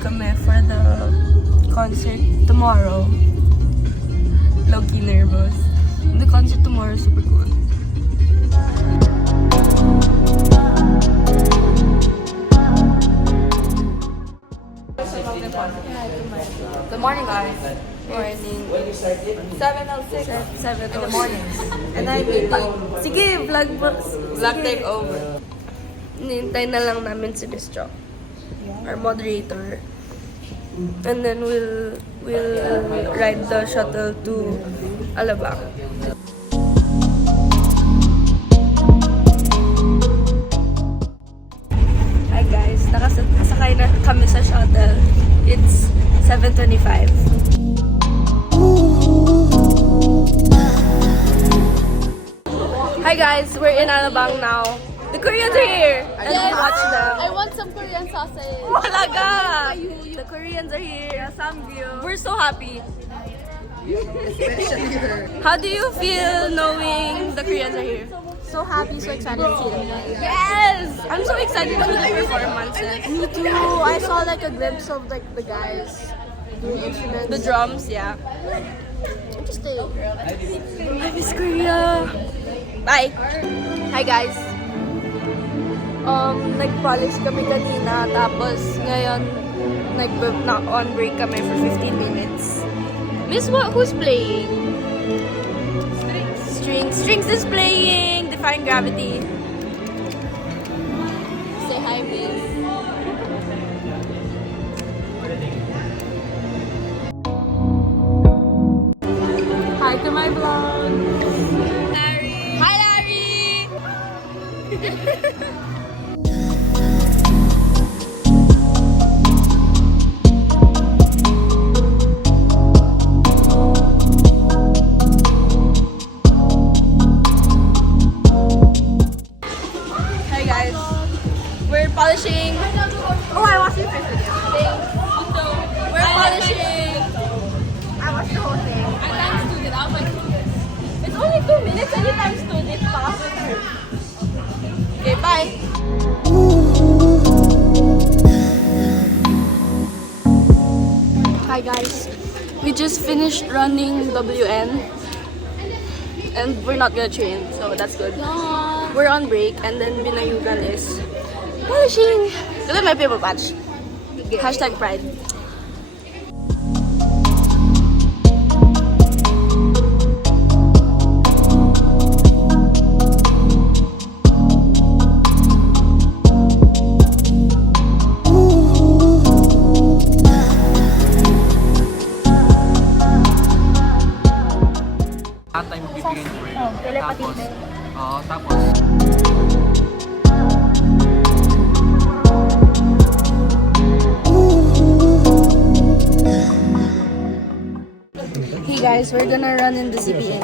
kami for the concert tomorrow. Low-key nervous. The concert tomorrow is super cool. Good morning, guys. Morning. 7:06. 7 in the morning. And I'm eating. Sige, vlog takeover. Nintay na lang namin si Miss Chok, our moderator. And then we'll ride the shuttle to Alabang. Hi guys, nakasakay na kami sa shuttle. It's 7:25. Hi guys, we're in Alabang now. The Koreans are here! And we watch them. I want some Korean sausage. Malaga! The Koreans are here. We're so happy. Especially her. How do you feel knowing the Koreans are here? So happy, so excited to see them. Yes! I'm so excited for the performances. Me too. I saw like a glimpse of like the guys doing instruments. The drums, yeah. Interesting. I miss Korea. Bye! Hi guys. Nag-polish kami kanina, tapos ngayon on break kami for 15 minutes. Miss, who's playing? Strings is playing! Defying Gravity. Say hi, Miss. Hi to my vlog. Larry. Hi, Larry. Hi guys. We're polishing. Oh, I watched your first video. Thanks. We're polishing. I watched the whole thing. I times 2 it. I was like, it's only 2 minutes and you times 2 it. Okay, bye. Hi guys. We just finished running WN. And we're not gonna train, so that's good. We're on break and then Binayugan is polishing. Look at my paper patch. Hashtag pride. Time bibigyan ko eh. Telepathy. Tapos, Hey guys, we're gonna run in the CPA.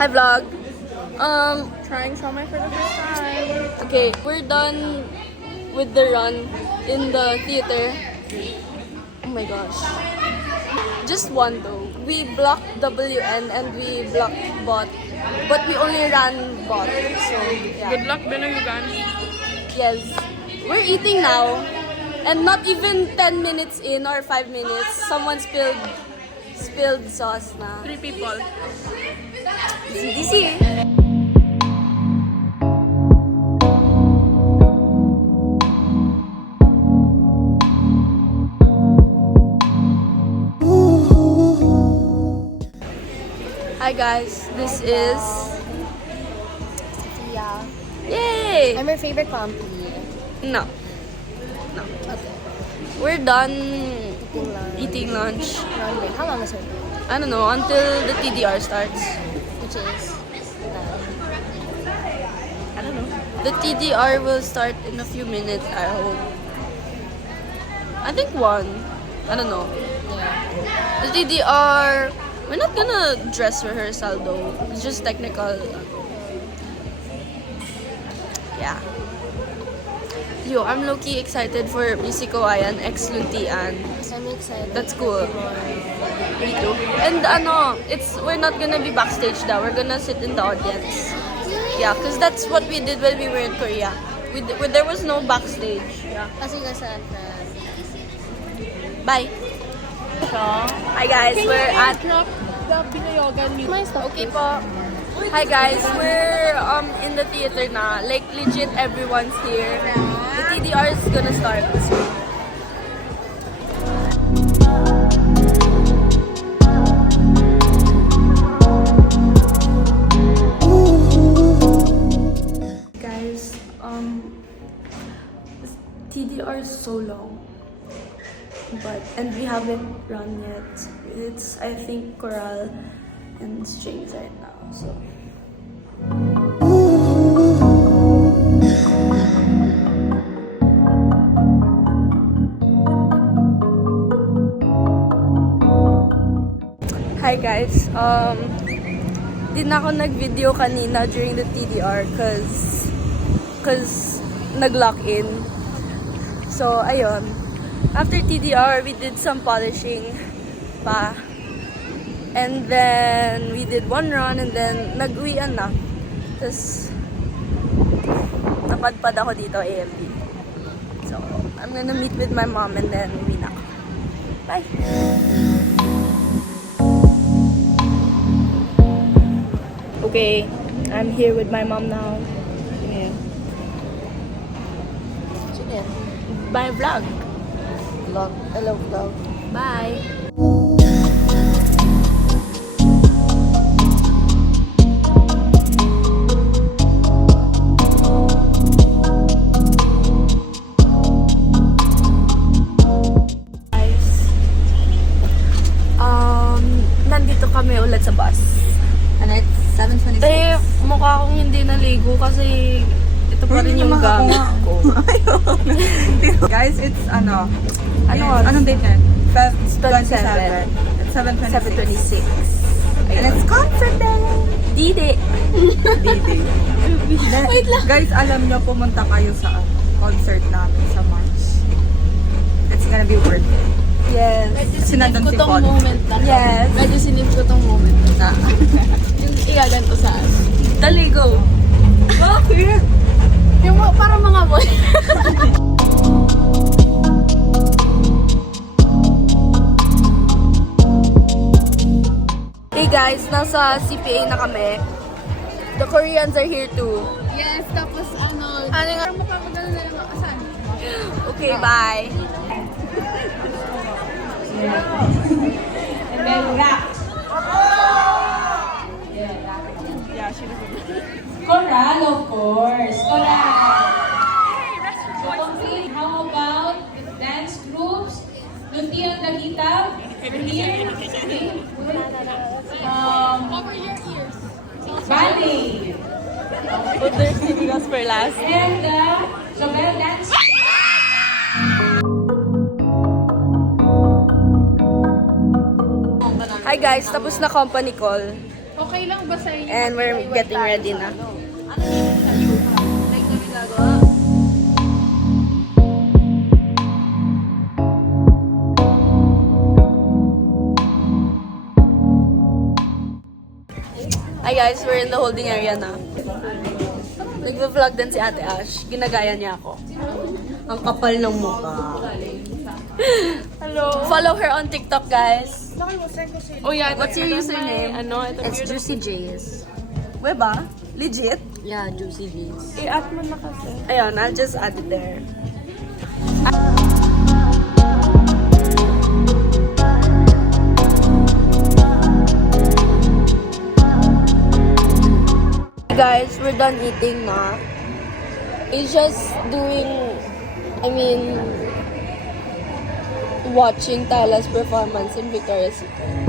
Hi vlog. Trying Shomai for the first time. Okay, we're done with the run in the theater. Oh my gosh. Just one though. We blocked WN and we blocked bot. But we only ran bot. So yeah. Good luck, Binayugan. Yes. We're eating now. And not even 10 minutes in or 5 minutes, someone spilled sauce na. 3 people. Easy. Hi guys, this is Yeah. yay! I'm your favorite pumpy. No. Okay. We're done Eating lunch. eating lunch. Runway. How long is it? I don't know, until the TDR starts. Which is? I don't know. The TDR will start in a few minutes, I hope. I think 1. I don't know. Yeah. The TDR, we're not gonna dress rehearsal though. It's just technical. Yeah. Yo, I'm low-key excited for BC Kawayan X Luntian. Yes, I'm excited. That's cool. For Me too. And we're not gonna be backstage daw. We're gonna sit in the audience. Yeah, because that's what we did when we were in Korea. there was no backstage. Yeah. Kasi sa entrance. Bye. Hi guys, we're at the Binayogan music. okay po. Hi guys, we're in the theater na. Like legit everyone's here. The TDR is gonna start soon. Guys, TDR is so long. And we haven't run yet. It's I think choral and strings right now. So hi guys. Di na ako nag-video kanina during the TDR cause nag-lock in. So ayun. After TDR, we did some polishing pa. And then, we did one run and then, nag-uwian na. Tapos, napadpad ako dito, AMP. So, I'm gonna meet with my mom and then, uwi na ako. Bye! Okay, I'm here with my mom now. Yeah. My vlog. Hello vlog. Bye. Guys, nandito kami ulit sa bus. Ano, it's 7:26. Eh, mukha akong hindi naligo kasi ito pa rin yung gamit ko. Guys, it's anong date na? 27. It's 7:26. And it's concert day! D-Day. D-Day. Wait lang. Guys, alam nyo, pumunta kayo sa concert namin sa March. It's gonna be worth it. Yes. Sinandun si Paul. Yes. Medyo sinip ko tong moment na. Yung igaganto sa akin. Dali, go. Bakit? Yung para mga boy. Hey guys, nasa CPA na kami. The Koreans are here too. Yes, tapos ano nga? Parang mapapagano na lang ako. Saan? Okay, bye. And then rap. Coral, of course. Coral. So, complete. How about dance groups? Lutia and Dagita? Here? Cover your ears. Ballet. But they're saving us for last. And Jobel dance. Hi guys, tapos na company call. Okay lang ba sa inyo? And we're getting ready na. Hi guys, we're in the holding area na. Nagvo-vlog din si Ate Ash. Ginagaya niya ako. Ang kapal ng mukha. Hello. Follow her on TikTok, guys. Oh yeah, What's your username? It's Juicy J's. We ba? Legit? Yeah, Juicy J's. I-add mo na kasi. Ayun, I'll just add it there. Guys, we're done eating na. It's just watching Tala's performance in Victoria's Secret.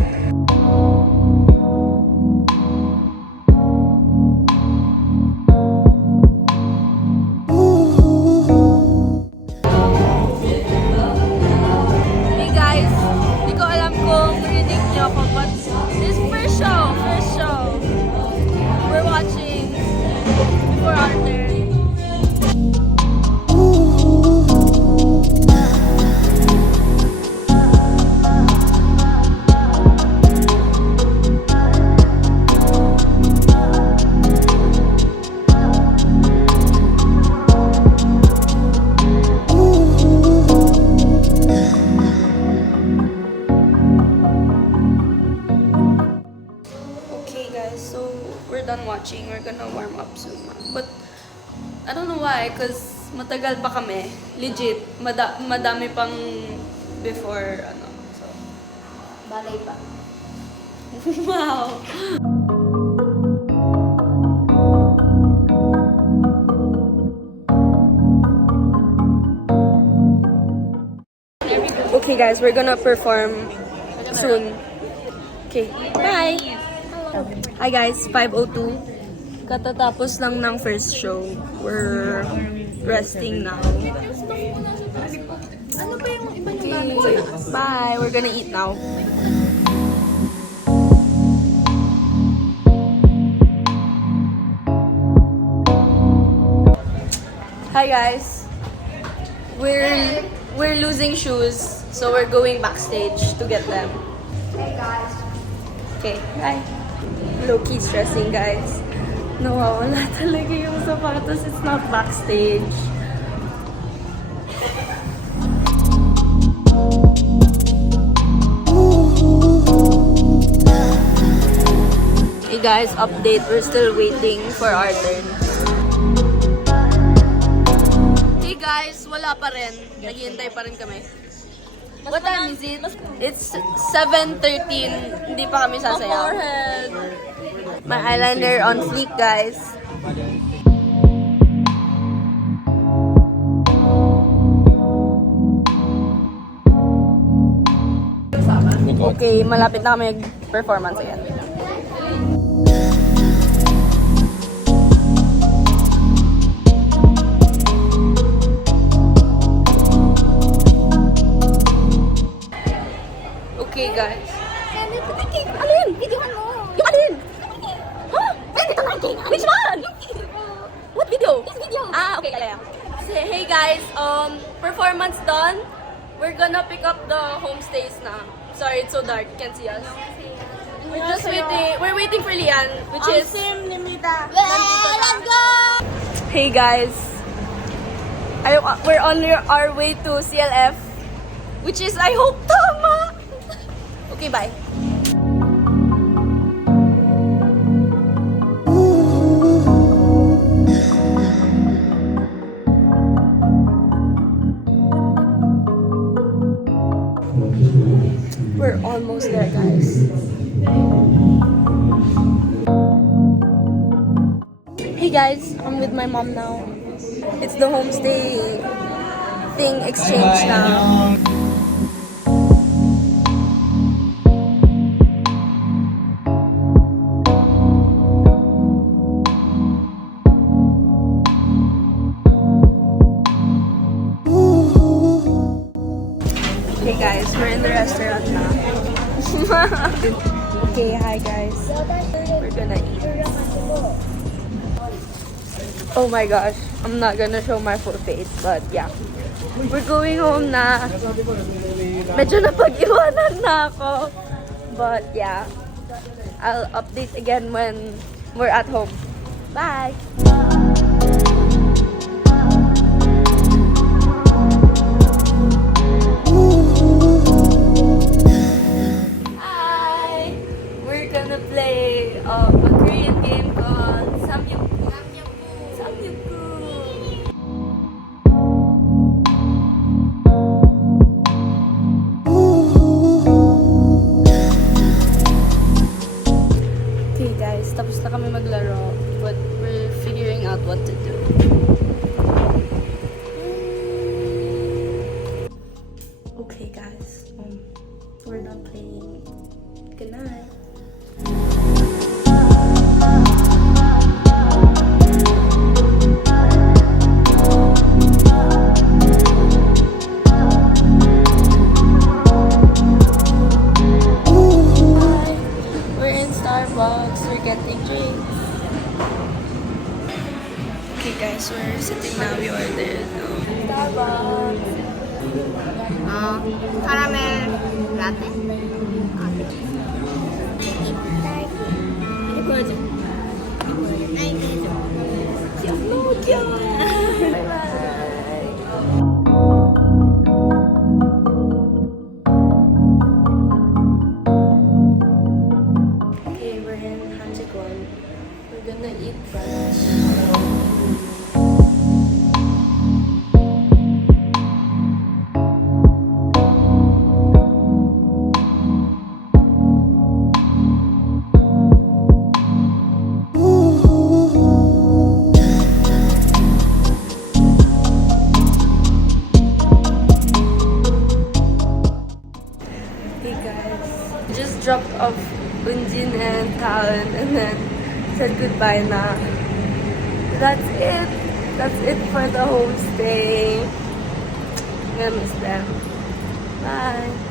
Hey guys, di ko alam kung rinig niyo ako, but this first show. We're watching before our turn. watching. We're gonna warm up soon. But, I don't know why, because matagal pa kami. Legit. Madami pang before, so. Balay pa. Wow! Okay guys, we're gonna perform soon. Okay, bye! Hi guys, 5:02. Katatapos lang ng first show. We're resting now. Ano pa yung iba niyong gamit? Bye! We're gonna eat now. Hi guys. We're losing shoes, so we're going backstage to get them. Hey guys. Okay, bye. Low-key stressing, guys. Nawawala talaga yung sapatos. It's not backstage. Hey guys, update. We're still waiting for our turn. Hey guys, wala pa rin. Naghihintay pa rin kami. What time is it? It's 7:13. Hindi pa kami sasayaw. My eyeliner on fleek, guys. Okay, malapit na kami mag-performance again. Okay, guys. Alin? Videohan mo. Yung alin? Huh? Which one? What video? This video. Ah, okay, yeah. Say, hey guys, performance done. We're gonna pick up the homestays na. Sorry, it's so dark. Can't see us. We're just waiting. We're waiting for Lian, which is... Sim, Nimita. Let's go! Hey guys. We're on our way to CLF, which is, I hope, tama. Okay, bye. We're almost there, guys. Hey guys, I'm with my mom now. It's the homestay thing exchange now. Okay guys, we're in the restaurant now. Okay, hi guys. We're gonna eat. Oh my gosh, I'm not gonna show my full face, but yeah. We're going home na. Medyo napag-iwanan na ako. But yeah, I'll update again when we're at home. Bye! Hi! We're gonna play a Korean game called Samyukgu. Samyukgu. Okay guys, tapos na kami maglaro, but we're figuring out what to do. Okay guys, we're done playing. Good night. Hi. We're in Starbucks. We're getting drinks. Okay guys, we're sitting now. We ordered Starbucks. Caramel latte. Okay, we're in Hanjikwan. We're gonna dropped off Unjin and Kaun and then said goodbye na. That's it. That's it for the homestay. I'm gonna miss them. Bye.